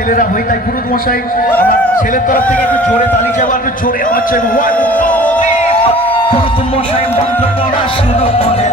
ছেলেরা হই, তাই পুরোহিত মশাই আমার ছেলের তরফ থেকে একটু জোরে তালি চাইবো, একটু জোরে আওয়াজ চাইবো। পুরোহিত মশাই মন্ত্র পড়া শুরু করে।